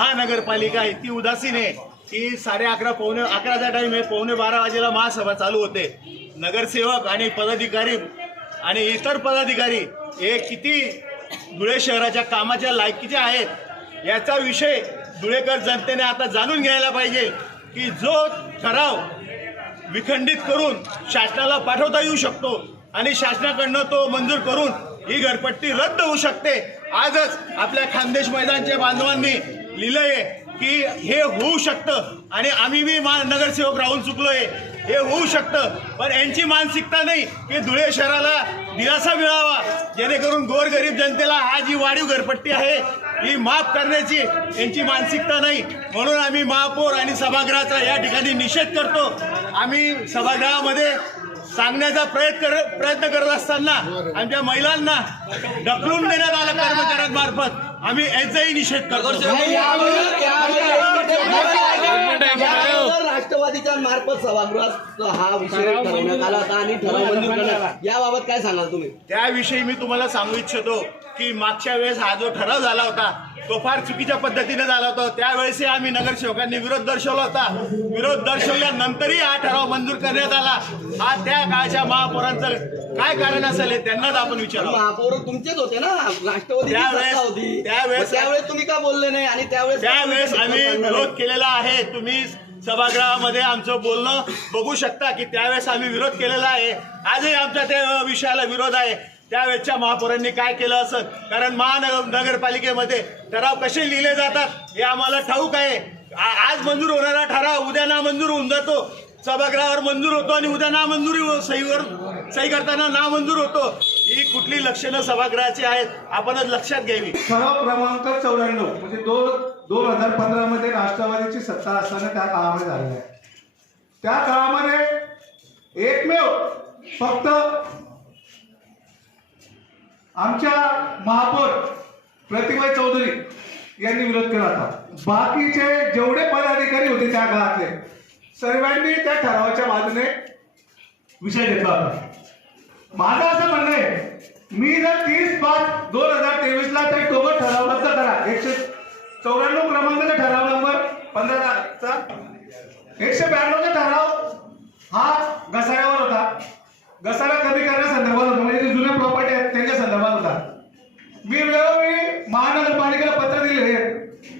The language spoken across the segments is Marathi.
महानगरपालिका आहे ती उदासीन आहे की साडे अकरा पावणे अकराचा टाईम आहे पावणे बारा वाजेला महासभा चालू होते. नगरसेवक आणि पदाधिकारी आणि इतर पदाधिकारी हे किती धुळे शहराच्या कामाच्या लायकीचे आहेत याचा विषय धुळेकर जनतेने आता जाणून घ्यायला पाहिजे की जो ठराव विखंडित करून शासनाला पाठवता येऊ शकतो आणि शासनाकडनं तो मंजूर करून ही घरपट्टी रद्द होऊ शकते. आजच आपल्या खानदेश मैदानच्या बांधवांनी लिहिलंय की हे होऊ शकतं. आणि आम्ही बी मा नगरसेवक राहून चुकलोय. हे होऊ शकतं. पण यांची मानसिकता नाही की धुळे शहराला दिलासा मिळावा. जेणेकरून गोरगरीब जनतेला हा जी वाढीव घरपट्टी आहे ही माफ करण्याची यांची मानसिकता नाही. म्हणून आम्ही महापौर आणि सभागृहाचा या ठिकाणी निषेध करतो. आम्ही सभागृहामध्ये सांगण्याचा प्रयत्न कर प्रयत्न करत असताना आमच्या महिलांना ढकलून देण्यात आलं कर्मचाऱ्यांमार्फत. आम्ही याचाही निषेध करतो. राष्ट्रवादीच्या मार्फत सभागृहात हा विषय ठरवण्यात आला होता आणि ठराव मंजूर करण्यात. याबाबत काय सांगाल तुम्ही? त्याविषयी मी तुम्हाला सांगू इच्छितो की मागच्या वेळेस हा जो ठराव झाला होता तो फार चुकीच्या पद्धतीने झाला होता. त्यावेळेसही आम्ही नगरसेवकांनी विरोध दर्शवला होता. विरोध दर्शवल्यानंतरही हा ठराव मंजूर करण्यात आला. हा त्या काळच्या महापौरांचं काय कारण असेल हे? त्यांनाच आपण विचारावं. महापौर तुमचेच होते ना. राष्ट्रवादी त्यावेळेस- होती. त्यावेळेस- त्यावेळेस तुम्ही का बोलले नाही? आणि त्यावेळेस त्यावेळेस आम्ही विरोध केलेला आहे. तुम्ही सभागृहामध्ये आमचं बोलणं बघू शकता की त्यावेळेस आम्ही विरोध केलेला आहे. आजही आमच्या त्या विषयाला विरोध आहे. त्यावेळेसच्या महापौरांनी काय केलं असं कारण महानगर नगरपालिकेमध्ये ठराव कसे लिहिले जातात हे आम्हाला ठाऊक आहे. आज मंजूर होणारा ठराव उद्या ना मंजूर होऊन जातो. सभागृहावर मंजूर होतो आणि उद्या ना मंजुरी सहीवर सही करताना नामंजूर होतो. ही कुठली लक्षणं सभागृहाची आहेत आपणच लक्षात घ्यावी. ठराव क्रमांक चौऱ्याण्णव म्हणजे दोन दोन हजार पंधरा मध्ये राष्ट्रवादीची सत्ता असताना त्या काळामध्ये झालेली आहे. त्या काळामध्ये एकमेव फक्त आमच्या महापौर प्रतिभा चौधरी यांनी विरोध केला होता. बाकीचे जेवढे पदाधिकारी होते त्या काळातले सर्वांनी त्या ठरावाच्या बाजूने विषय घेतला होता. माझं असं म्हणणं आहे मी जर तीस पाच दोन हजार तेवीस ला ते दोघं ठराव रद्द करा एकशे चौऱ्याण्णव क्रमांकाचा ठराव नंबर पंधराचा एकशे ब्याण्णवचा ठराव हा घसाऱ्यावर होता. घसारा कमी करण्यासंदर्भात होता म्हणजे जे जुन्या प्रॉपर्टी आहेत त्यांच्या संदर्भात होता. मी वेळोवेळी महानगरपालिकेला पत्र दिले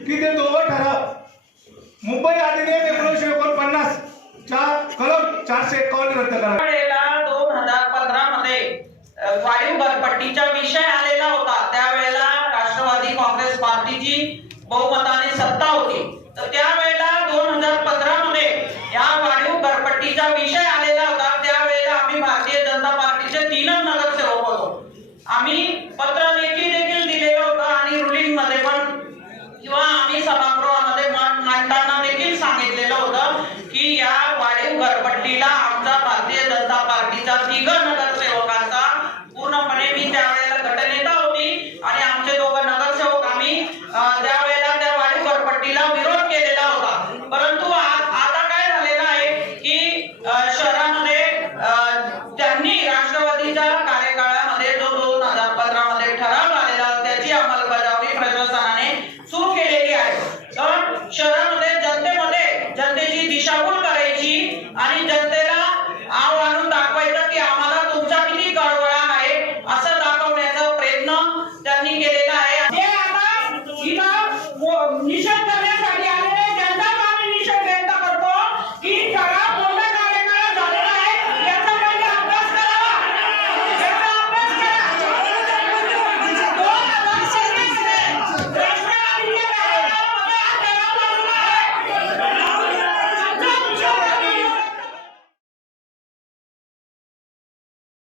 की ते दोघं ठराव मुंबई अधिनियम एकोणीसशे एकोणपन्नास च्या कलम चारशे एकावन्न रद्द करा.